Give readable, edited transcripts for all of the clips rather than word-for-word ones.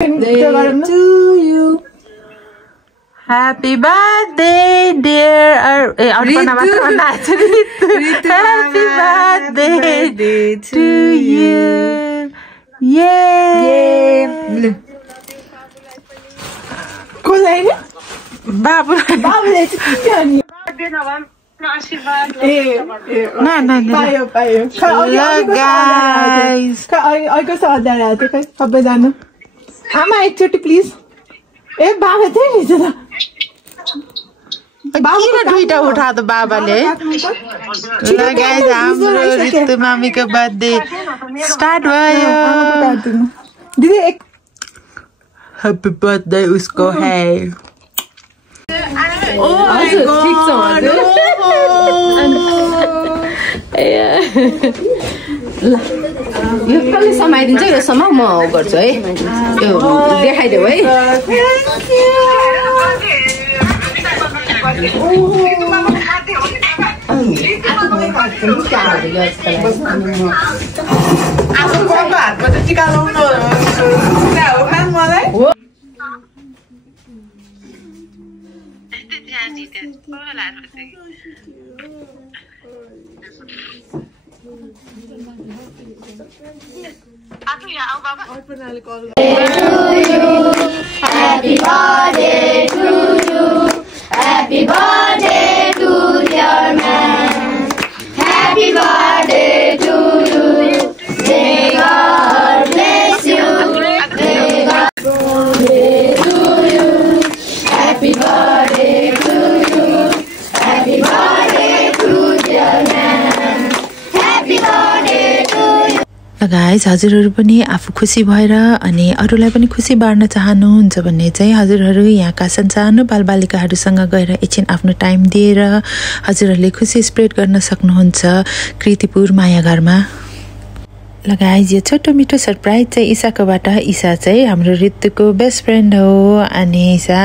to you. Happy birthday, dear. Happy birthday to you. Yay! Babu. Guys. Ama एकचोटी please ए बाबा चाहिँ नि त बाबुले दुईटा उठा त बाबाले ल गाइस हाम्रो रितु मामीको बर्थडे स्टार्ट भयो दिदी एक ह्यापी बर्थडे उसको है ओ माय गॉड ल यो कसले समाइदिन्छ यो समाउ म गर्छु है यो देखाइदेऊ है Happy birthday to you. Happy birthday to your man. Happy birthday to you. May God bless you. May God birthday to you. Happy birthday to you. Happy birthday to your man. Happy birthday to you. Guys हजुरहरु पनि आफू खुसी भएर अनि अरूलाई पनि खुसी बाड्न चाहनुहुन्छ भन्ने चाहिँ हजुरहरु यहाँका सानो बालबालिकाहरुसँग गएर एकछिन आफ्नो टाइम दिएर हजुरहरुले खुसी स्प्रेड गर्न सक्नुहुन्छ कृतिपुर मायाघरमा ल गाइस यो छोटो मिठो सरप्राइज चाहिँ ईसाकोबाट ईसा चाहिँ हाम्रो रितुको बेस्ट फ्रेन्ड हो अनि ईसा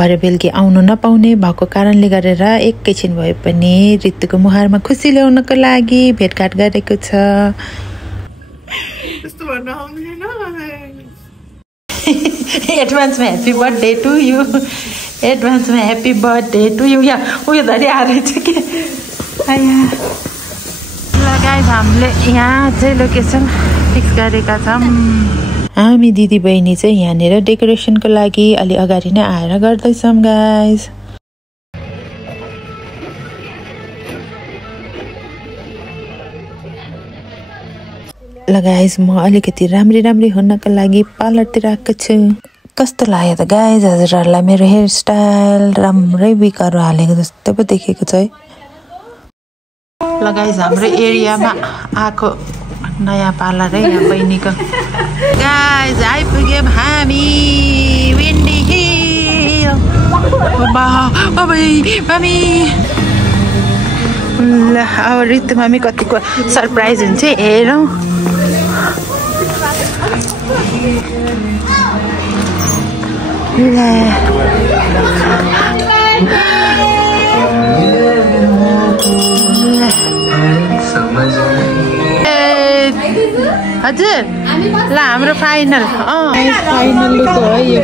भरे बेलुकी आउनु नपाउने भएको कारणले गरेर एकैछिन भए पनि रितुको मुहारमा खुसी ल्याउनको लागि भेटघाट गरेको छ एडभान्स में happy birthday to you advance में हैप्पी बर्थडे टू यू या उयो धरि आएछ के आया ल गाइस हामीले यहाँ चाहिँ लोकेसन फिक्स गरेका छौं हामी दिदी बहिनी चाहिँ यहाँनेर डेकोरेसनको लागि अलि अगाडि नै आएर गर्दैछौं गाइस ल गाइस म अलिकति राम्री हुनको लागि पार्लरतिर आएको छु कस्तो लाग्यो त गाइस हजुरहरुलाई मेरो हेयर स्टाइल राम्रै बिकारो हालेको जस्तो पो देखेको छ है ल गाइस हाम्रो एरियामा आको नयाँ पार्लर है यहाँ बहिनीको गाइस आइपुग्यौं हामी विन्डी हिल मामी ल अब रितु मामी कतिको सरप्राइज हुन्छ हेरौं हजुर ल हाम्रो फाइनल लुक हो यो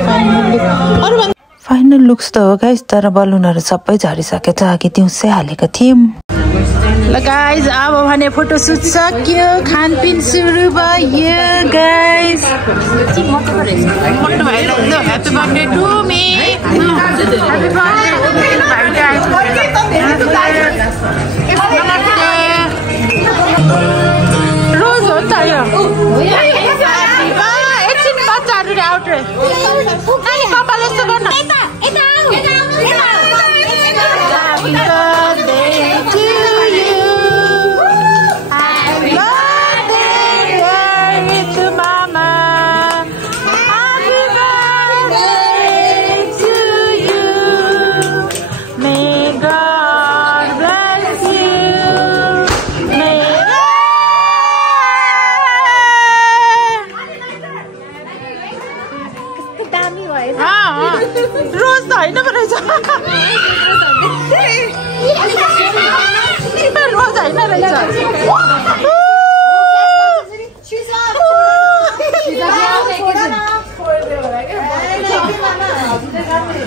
फाइनल लुक्स त हो गाइस तर बलुनहरु सबै झरिसकेछ अघि दिउँसै हालेको थियौं ल गाइस अब भने फोटो सुट सक्यो खानपिन सुरु भयो गाइस मोटो भाइलाई ल happy birthday to me happy birthday to me भाइ गाइस रोज हो त यो एकछिन बच्चाहरु आउट रे नानी पापाले यस्तो गर्न रोज त हैन रहेछ रोज हैन रहेछ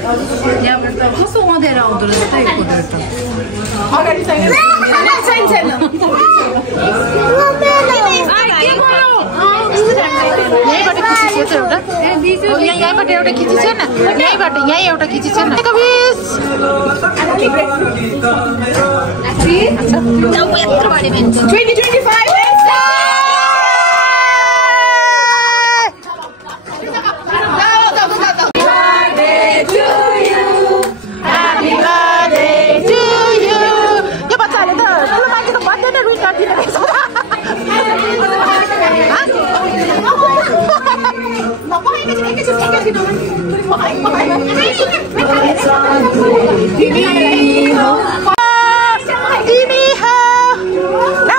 यहाँबाट त कस्तो अँधेर आउँदो रहेछ त यो फोटो त अगाडि छैन यहीँबाट खिचिन्छ एउटा यहीँबाट एउटा खिचिन्छ न यहीँबाट यहीँ एउटा खिचिन्छ न 2025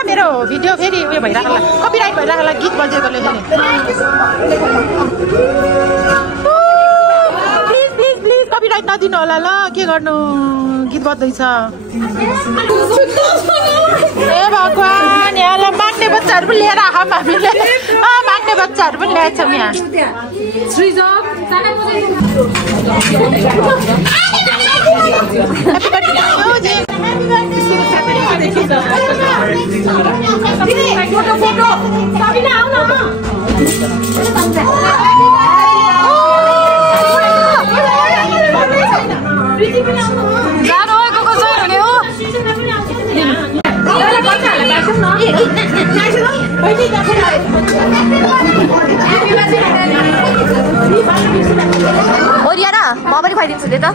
मेरो भिडियो फेरि उयो भइरहेको कपिराइट भइरहेको गीत बजेकोले पनि प्लिज प्लिज प्लिज कपिराइट नदिनु होला ल के गर्नु गीत बज्दैछ ए भगवान यहाँलाई माग्ने बच्चाहरू पनि लिएर आएछौँ हामीले माग्ने बच्चाहरू पनि ल्याएछौँ यहाँ ओरिया म पनि खुवाइदिन्छु नि त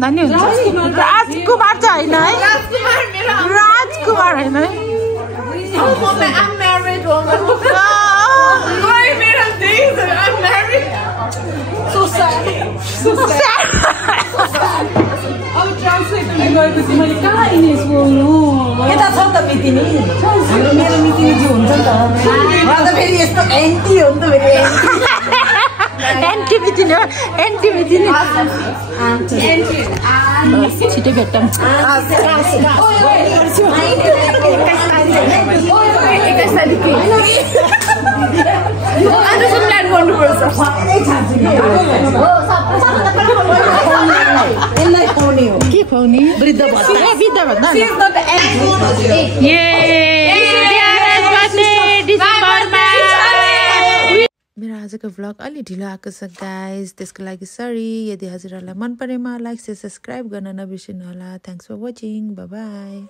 भन्दा नि हुन्छ राजकुमार चाहिँ होइन है राजकुमार होइन है I'm married woman. I'm married. So sad. So sad. अब ट्रान्सलेटरले गरेपछि मैले कहाँ इङ्ग्लिस बोल्नु यता छ त मितिनी हाम्रो मेरो मितिनी जी हुन्छ नि त म त फेरि यस्तो एन्टी हो नि त फेरि एन्टी मितिनी हो एन्टी मितिनी छिटो भेटौँ के खुवाउने वृद्ध भत्ता मेरो आजको भ्लग अलि ढिलो आएको छ गाइज त्यसको लागि सरी यदि हजुरहरूलाई मन परेमा लाइक सब्सक्राइब गर्न नबिर्सिनु होला thanks for watching bye by